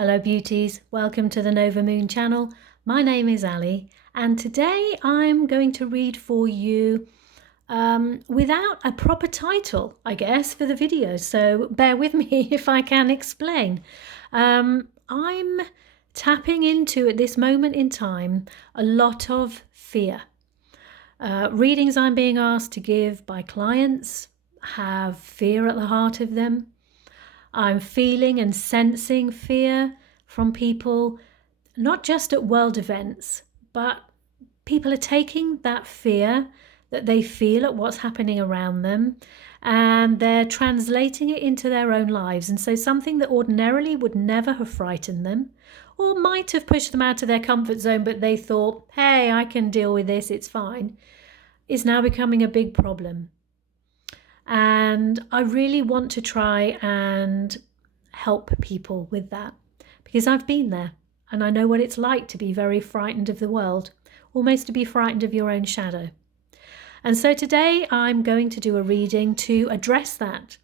Hello beauties, welcome to the Nova Moon channel. My name is Ali and today I'm going to read for you without a proper title, I guess, for the video. So bear with me if I can explain. I'm tapping into, at this moment in time, a lot of fear. Readings I'm being asked to give by clients have fear at the heart of them. I'm feeling and sensing fear from people, not just at world events, but people are taking that fear that they feel at what's happening around them and they're translating it into their own lives. And so something that ordinarily would never have frightened them or might have pushed them out of their comfort zone, but they thought, hey, I can deal with this, it's fine, is now becoming a big problem. And I really want to try and help people with that because I've been there and I know what it's like to be very frightened of the world, almost to be frightened of your own shadow. And so today I'm going to do a reading to address that.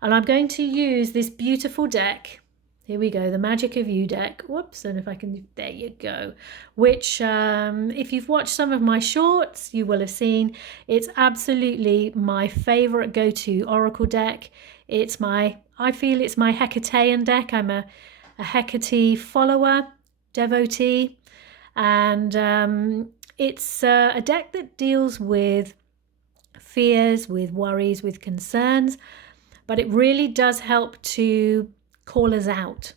And I'm going to use this beautiful deck. Here we go, the Magick of You deck. Whoops, and if I can, there you go. Which, if you've watched some of my shorts, you will have seen. It's absolutely my favorite go-to oracle deck. I feel it's my Hecatean deck. I'm a Hecate follower, devotee, and it's a deck that deals with fears, with worries, with concerns, but it really does help to call us out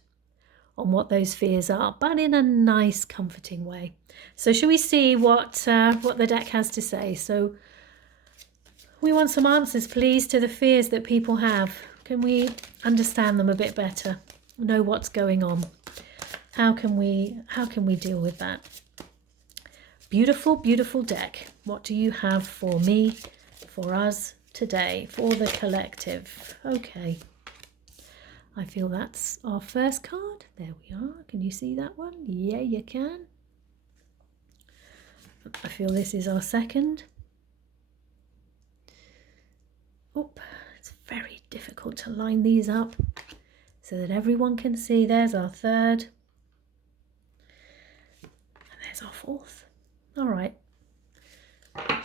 on what those fears are, but in a nice, comforting way. So shall we see what the deck has to say? So we want some answers, please, to the fears that people have. Can we understand them a bit better? Know what's going on? How can we deal with that? Beautiful, beautiful deck. What do you have for me, for us today, for the collective? Okay. I feel that's our first card. There we are. Can you see that one? Yeah, you can. I feel this is our second. Oh, it's very difficult to line these up so that everyone can see. There's our third. And there's our fourth. All right.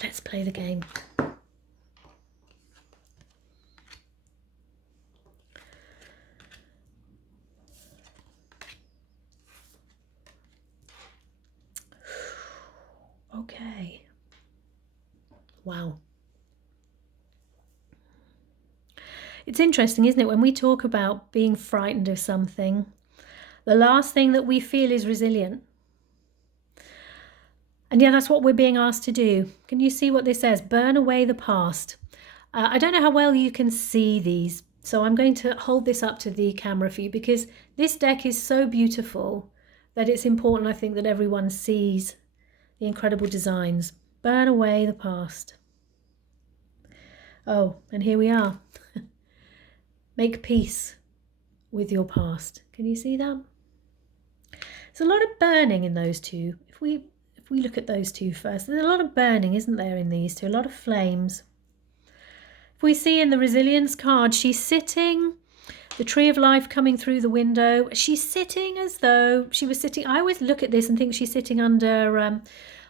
Let's play the game. Okay. Wow. It's interesting, isn't it? When we talk about being frightened of something, the last thing that we feel is resilient. And yeah, that's what we're being asked to do. Can you see what this says? Burn away the past. I don't know how well you can see these, so I'm going to hold this up to the camera for you because this deck is so beautiful that it's important, I think, that everyone sees the incredible designs. Burn away the past. Oh, and here we are. Make peace with your past. Can you see that? There's a lot of burning in those two. If we look at those two first, there's a lot of burning, isn't there, in these two? A lot of flames. If we see in the resilience card, she's sitting, the tree of life coming through the window. She's sitting as though she was sitting. I always look at this and think she's sitting under,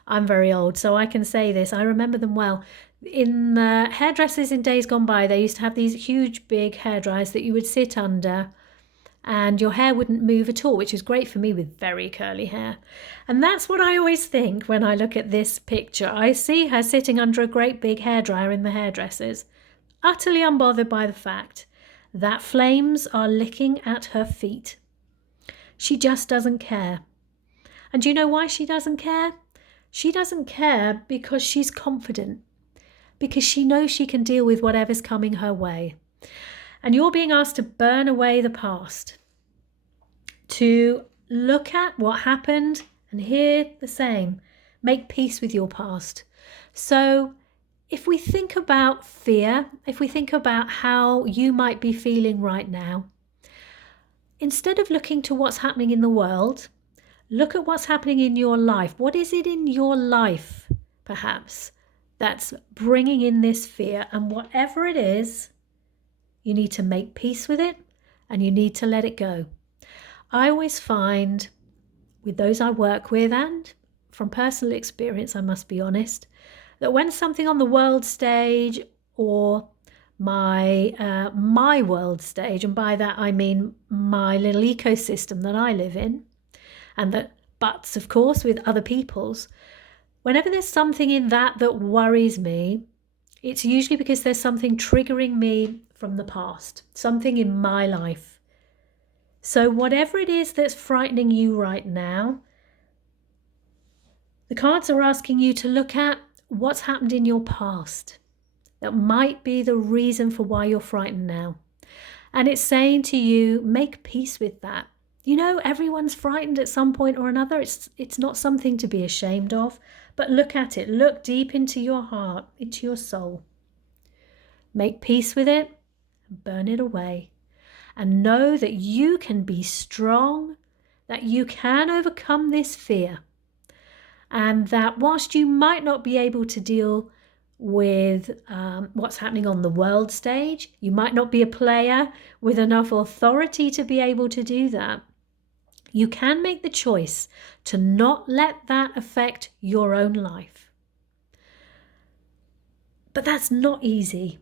I'm very old, so I can say this. I remember them well. In hairdressers in days gone by, they used to have these huge, big hairdryers that you would sit under and your hair wouldn't move at all, which is great for me with very curly hair. And that's what I always think when I look at this picture. I see her sitting under a great big hairdryer in the hairdressers, utterly unbothered by the fact that flames are licking at her feet. She just doesn't care. And do you know why she doesn't care? She doesn't care because she's confident, because she knows she can deal with whatever's coming her way. And you're being asked to burn away the past, to look at what happened and hear the same. Make peace with your past. So if we think about fear, if we think about how you might be feeling right now, instead of looking to what's happening in the world, look at what's happening in your life. What is it in your life, perhaps, that's bringing in this fear? And whatever it is, you need to make peace with it and you need to let it go. I always find with those I work with, and from personal experience, I must be honest, that when something on the world stage or my world stage, and by that I mean my little ecosystem that I live in, and that butts, of course, with other people's, whenever there's something in that worries me, it's usually because there's something triggering me from the past, something in my life. So whatever it is that's frightening you right now, the cards are asking you to look at what's happened in your past that might be the reason for why you're frightened now. And it's saying to you, make peace with that. You know, everyone's frightened at some point or another. It's not something to be ashamed of, but look at it. Look deep into your heart, into your soul. Make peace with it and burn it away. And know that you can be strong, that you can overcome this fear. And that whilst you might not be able to deal with what's happening on the world stage, you might not be a player with enough authority to be able to do that. You can make the choice to not let that affect your own life. But that's not easy.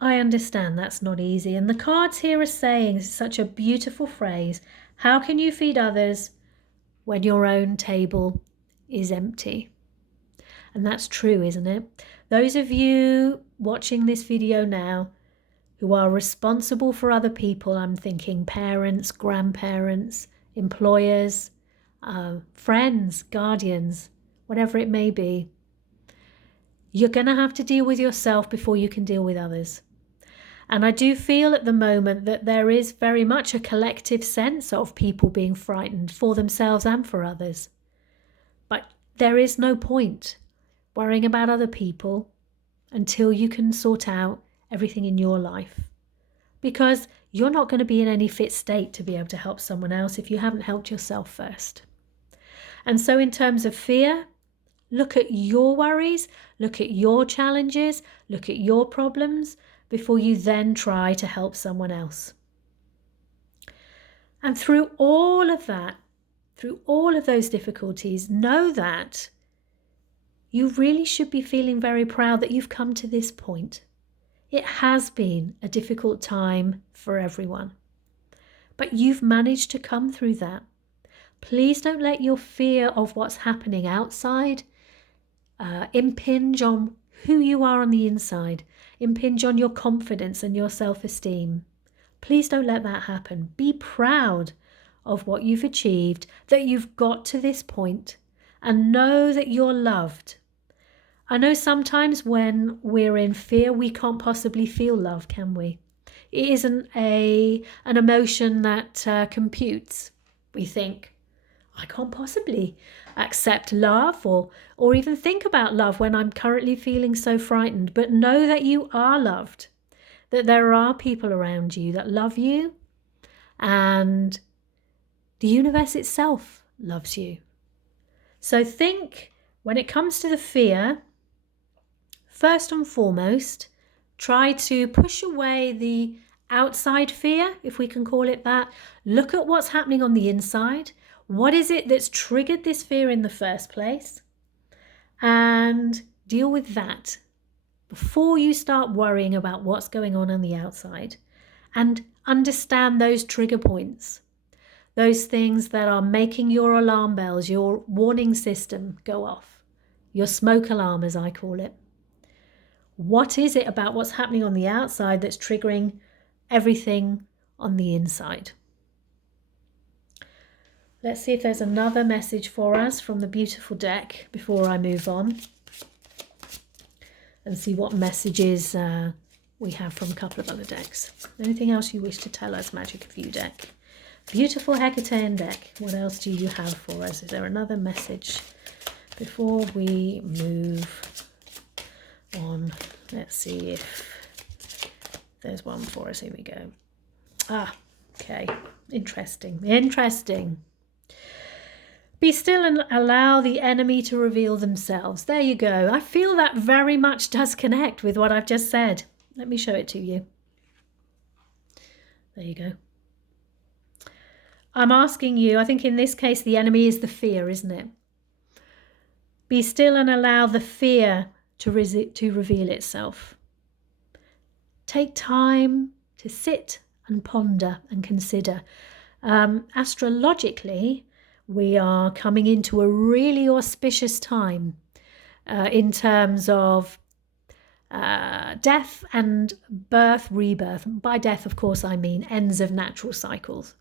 I understand that's not easy. And the cards here are saying such a beautiful phrase. How can you feed others when your own table is empty? And that's true, isn't it? Those of you watching this video now who are responsible for other people, I'm thinking parents, grandparents, employers, friends, guardians, whatever it may be, you're going to have to deal with yourself before you can deal with others. And I do feel at the moment that there is very much a collective sense of people being frightened for themselves and for others. But there is no point worrying about other people until you can sort out everything in your life. Because you're not going to be in any fit state to be able to help someone else if you haven't helped yourself first. And so in terms of fear, look at your worries, look at your challenges, look at your problems before you then try to help someone else. And through all of that, through all of those difficulties, know that you really should be feeling very proud that you've come to this point. It has been a difficult time for everyone, but you've managed to come through that. Please don't let your fear of what's happening outside impinge on who you are on the inside, impinge on your confidence and your self-esteem. Please don't let that happen. Be proud of what you've achieved, that you've got to this point, and know that you're loved. I know sometimes when we're in fear, we can't possibly feel love, can we? It isn't an emotion that computes. We think, I can't possibly accept love or even think about love when I'm currently feeling so frightened. But know that you are loved, that there are people around you that love you, and the universe itself loves you. So think, when it comes to the fear, first and foremost, try to push away the outside fear, if we can call it that. Look at what's happening on the inside. What is it that's triggered this fear in the first place? And deal with that before you start worrying about what's going on the outside. And understand those trigger points, those things that are making your alarm bells, your warning system go off, your smoke alarm, as I call it. What is it about what's happening on the outside that's triggering everything on the inside? Let's see if there's another message for us from the beautiful deck before I move on, and see what messages we have from a couple of other decks. Anything else you wish to tell us, Magick of You deck? Beautiful Hecatean deck. What else do you have for us? Is there another message before we move on? Let's see if there's one for us. Here we go. Okay. Interesting. Be still and allow the enemy to reveal themselves. There you go. I feel that very much does connect with what I've just said. Let me show it to you. There you go. I'm asking you, I think in this case the enemy is the fear, isn't it? Be still and allow the fear to reveal itself. Take time to sit and ponder and consider. Astrologically, we are coming into a really auspicious time in terms of death and birth, rebirth. By death, of course, I mean ends of natural cycles.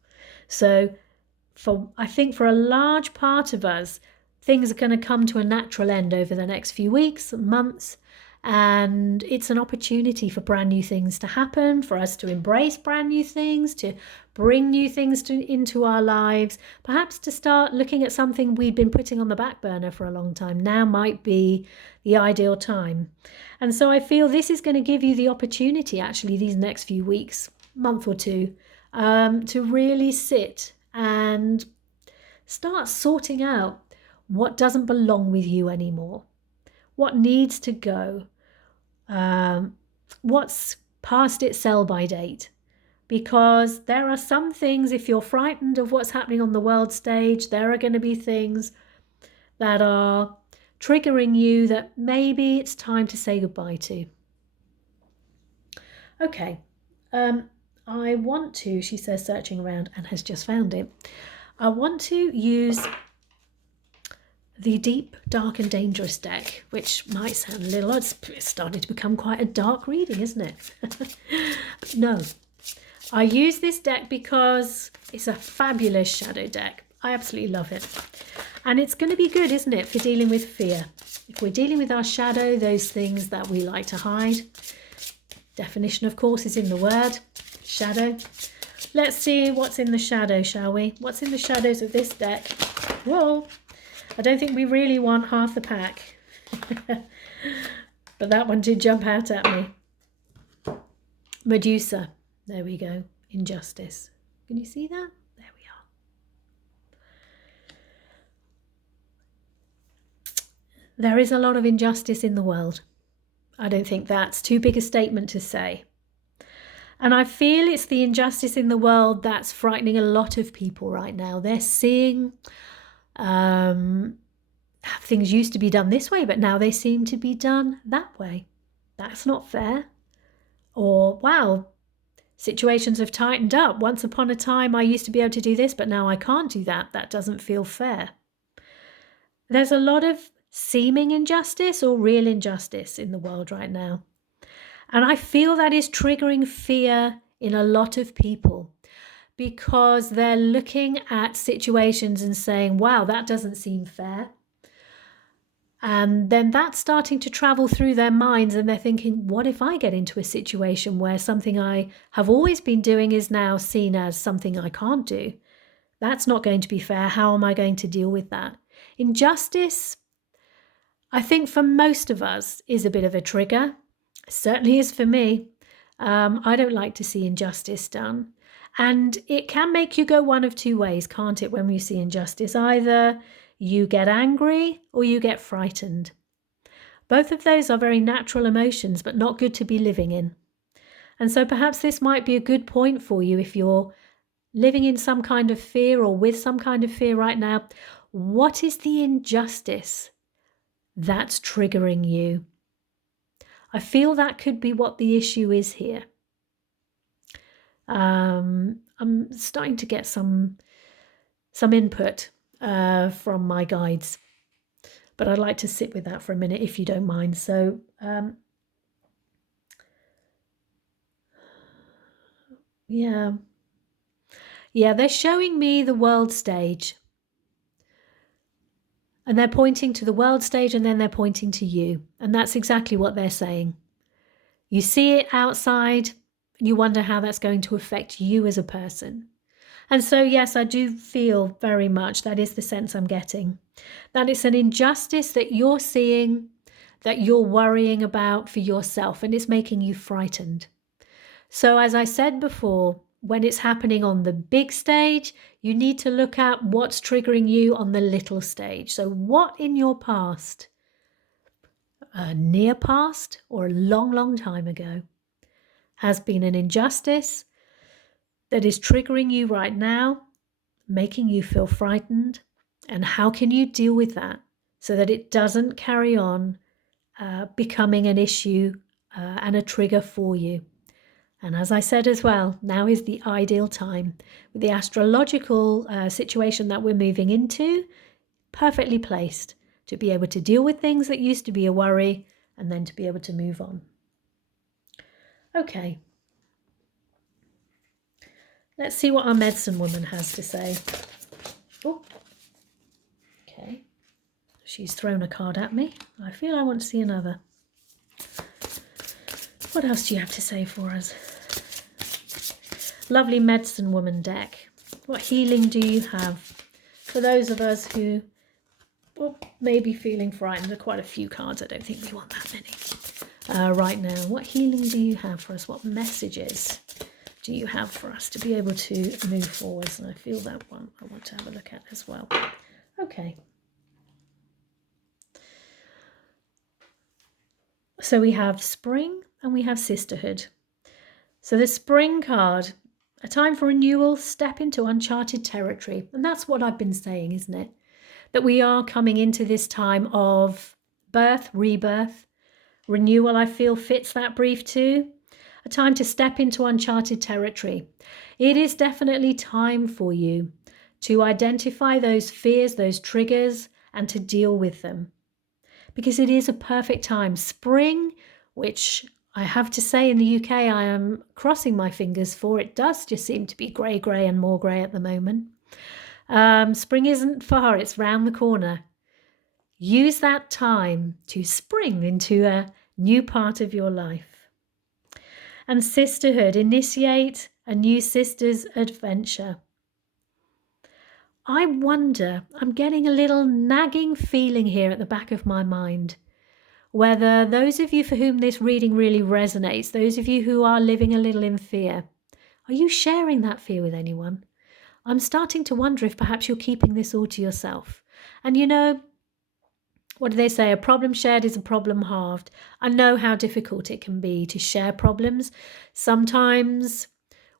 So I think for a large part of us, things are going to come to a natural end over the next few weeks, months, and it's an opportunity for brand new things to happen, for us to embrace brand new things, to bring new things into our lives, perhaps to start looking at something we've been putting on the back burner for a long time. Now might be the ideal time. And so I feel this is going to give you the opportunity, actually, these next few weeks, month or two, to really sit and start sorting out what doesn't belong with you anymore, what needs to go, what's past its sell-by date. Because there are some things, if you're frightened of what's happening on the world stage, there are going to be things that are triggering you that maybe it's time to say goodbye to. Okay, I want to, she says, searching around and has just found it. I want to use the Deep, Dark and Dangerous deck, which might sound a little odd. It's starting to become quite a dark reading, isn't it? But no, I use this deck because it's a fabulous shadow deck. I absolutely love it. And it's going to be good, isn't it, for dealing with fear. If we're dealing with our shadow, those things that we like to hide. Definition, of course, is in the word, shadow. Let's see what's in the shadow, shall we? What's in the shadows of this deck? Whoa, I don't think we really want half the pack. But that one did jump out at me. Medusa. There we go. Injustice. Can you see that? There we are. There is a lot of injustice in the world. I don't think that's too big a statement to say. And I feel it's the injustice in the world that's frightening a lot of people right now. They're seeing things used to be done this way, but now they seem to be done that way. That's not fair. Or, wow, situations have tightened up. Once upon a time, I used to be able to do this, but now I can't do that. That doesn't feel fair. There's a lot of seeming injustice or real injustice in the world right now. And I feel that is triggering fear in a lot of people because they're looking at situations and saying, wow, that doesn't seem fair. And then that's starting to travel through their minds and they're thinking, what if I get into a situation where something I have always been doing is now seen as something I can't do? That's not going to be fair. How am I going to deal with that? Injustice, I think for most of us, is a bit of a trigger. It certainly is for me. I don't like to see injustice done. And it can make you go one of two ways, can't it, when you see injustice? Either you get angry or you get frightened. Both of those are very natural emotions, but not good to be living in. And so perhaps this might be a good point for you if you're living in some kind of fear or with some kind of fear right now. What is the injustice that's triggering you? I feel that could be what the issue is here. I'm starting to get some input from my guides, but I'd like to sit with that for a minute if you don't mind. So yeah, they're showing me the world stage and they're pointing to the world stage and then they're pointing to you, and that's exactly what they're saying. You see it outside, you wonder how that's going to affect you as a person. And so, yes, I do feel very much that is the sense I'm getting, that it's an injustice that you're seeing, that you're worrying about for yourself, and it's making you frightened. So as I said before, when it's happening on the big stage, you need to look at what's triggering you on the little stage. So what in your past, a near past or a long, long time ago, has been an injustice that is triggering you right now, making you feel frightened, and how can you deal with that so that it doesn't carry on becoming an issue and a trigger for you. And as I said as well, now is the ideal time with the astrological situation that we're moving into, perfectly placed to be able to deal with things that used to be a worry and then to be able to move on. Okay, let's see what our medicine woman has to say. Oh, okay, she's thrown a card at me. I feel I want to see another. What else do you have to say for us? Lovely medicine woman deck. What healing do you have for those of us who may be feeling frightened? There are quite a few cards. I don't think we want that many right now. What healing do you have for us? What messages do you have for us to be able to move forwards? And I feel that one I want to have a look at as well. Okay. So we have spring and we have sisterhood. So the spring card, a time for renewal, step into uncharted territory. And that's what I've been saying, isn't it? That we are coming into this time of birth, rebirth, renewal, I feel fits that brief too. A time to step into uncharted territory. It is definitely time for you to identify those fears, those triggers, and to deal with them. Because it is a perfect time. Spring, which I have to say in the UK I am crossing my fingers for. It does just seem to be grey, grey and more grey at the moment. Spring isn't far, it's round the corner. Use that time to spring into a new part of your life. And sisterhood, initiate a new sister's adventure. I wonder, I'm getting a little nagging feeling here at the back of my mind, whether those of you for whom this reading really resonates, those of you who are living a little in fear, are you sharing that fear with anyone? I'm starting to wonder if perhaps you're keeping this all to yourself. And you know, what do they say? A problem shared is a problem halved. I know how difficult it can be to share problems. Sometimes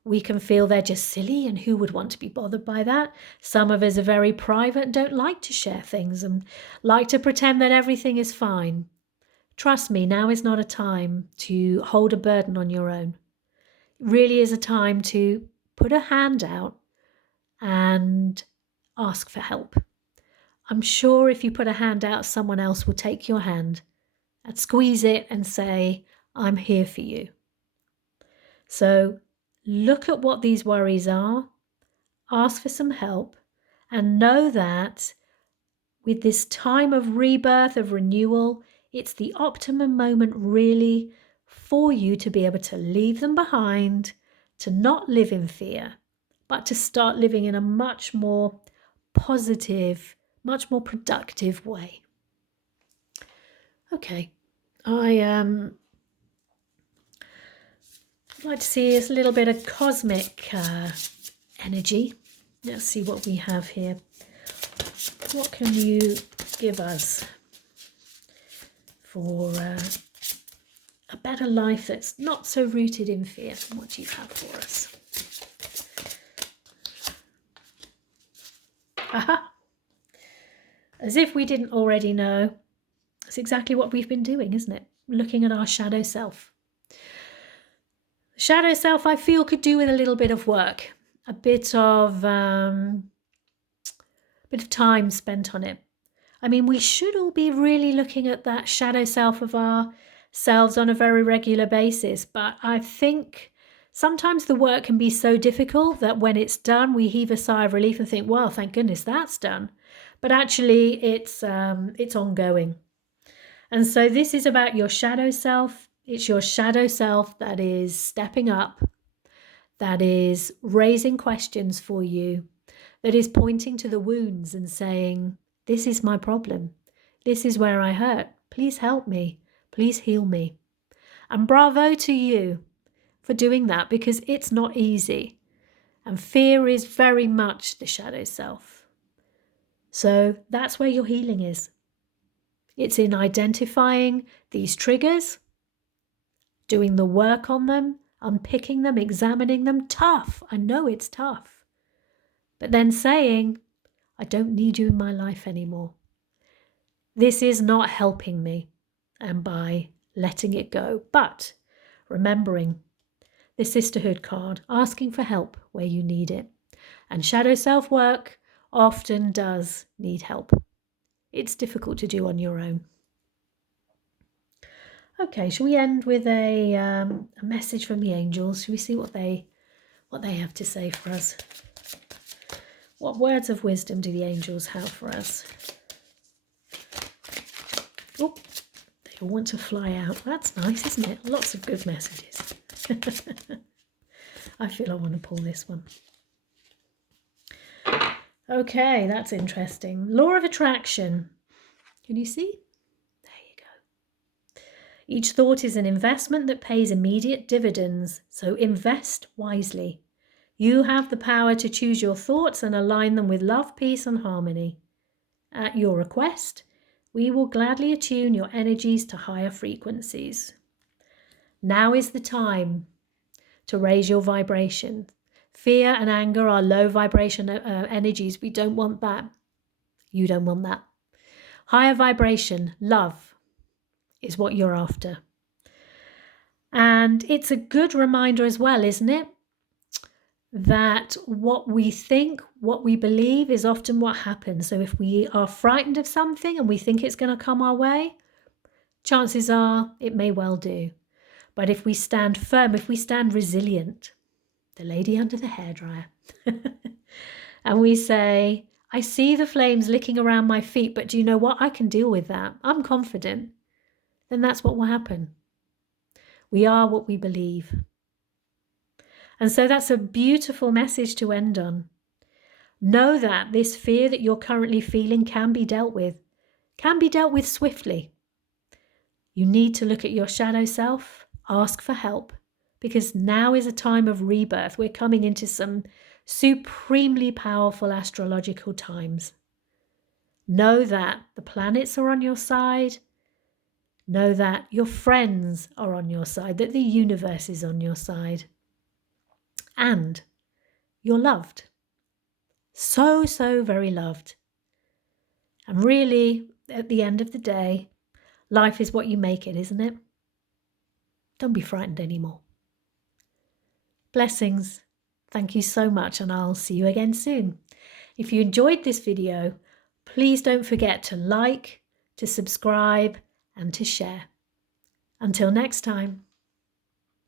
we can feel they're just silly and who would want to be bothered by that? Some of us are very private and don't like to share things and like to pretend that everything is fine. Trust me, now is not a time to hold a burden on your own. It really is a time to put a hand out and ask for help. I'm sure if you put a hand out, someone else will take your hand and squeeze it and say, I'm here for you. So look at what these worries are, ask for some help, and know that with this time of rebirth, of renewal, it's the optimum moment really for you to be able to leave them behind, to not live in fear, but to start living in a much more positive, much more productive way. Okay, I'd like to see a little bit of cosmic energy. Let's see what we have here. What can you give us for a better life that's not so rooted in fear? What do you have for us? Aha! As if we didn't already know. That's exactly what we've been doing, isn't it? Looking at our shadow self. Shadow self, I feel, could do with a little bit of work, a bit of time spent on it. I mean, we should all be really looking at that shadow self of ourselves on a very regular basis, but I think sometimes the work can be so difficult that when it's done, we heave a sigh of relief and think, well, thank goodness that's done. But actually, it's ongoing. And so this is about your shadow self. It's your shadow self that is stepping up, that is raising questions for you, that is pointing to the wounds and saying, this is my problem. This is where I hurt. Please help me. Please heal me. And bravo to you for doing that, because it's not easy. And fear is very much the shadow self. So that's where your healing is. It's in identifying these triggers, doing the work on them, unpicking them, examining them. Tough. I know it's tough. but then saying, I don't need you in my life anymore. This is not helping me. And by letting it go, but remembering the sisterhood card, asking for help where you need it. And shadow self-work often does need help. It's difficult to do on your own. Okay, shall we end with a message from the angels? Shall we see what they have to say for us? What words of wisdom do the angels have for us? Oh, they all want to fly out. That's nice, isn't it? Lots of good messages. I feel I want to pull this one. Okay, that's interesting. Law of attraction. Can you see? There you go. Each thought is an investment that pays immediate dividends, so invest wisely. You have the power to choose your thoughts and align them with love, peace, and harmony. At your request, we will gladly attune your energies to higher frequencies. Now is the time to raise your vibration. Fear and anger are low vibration energies. We don't want that. You don't want that. Higher vibration, love, is what you're after. And it's a good reminder as well, isn't it? That what we think, what we believe is often what happens. So if we are frightened of something and we think it's going to come our way, chances are it may well do. But if we stand firm, if we stand resilient, the lady under the hairdryer, and we say, I see the flames licking around my feet, but do you know what? I can deal with that. I'm confident. Then that's what will happen. We are what we believe. And so that's a beautiful message to end on. Know that this fear that you're currently feeling can be dealt with swiftly. You need to look at your shadow self, ask for help, because now is a time of rebirth. We're coming into some supremely powerful astrological times. Know that the planets are on your side. Know that your friends are on your side, that the universe is on your side. And you're loved. So, so very loved. And really, at the end of the day, life is what you make it, isn't it? Don't be frightened anymore. Blessings. Thank you so much, and I'll see you again soon. If you enjoyed this video, please don't forget to like, to subscribe, and to share. Until next time.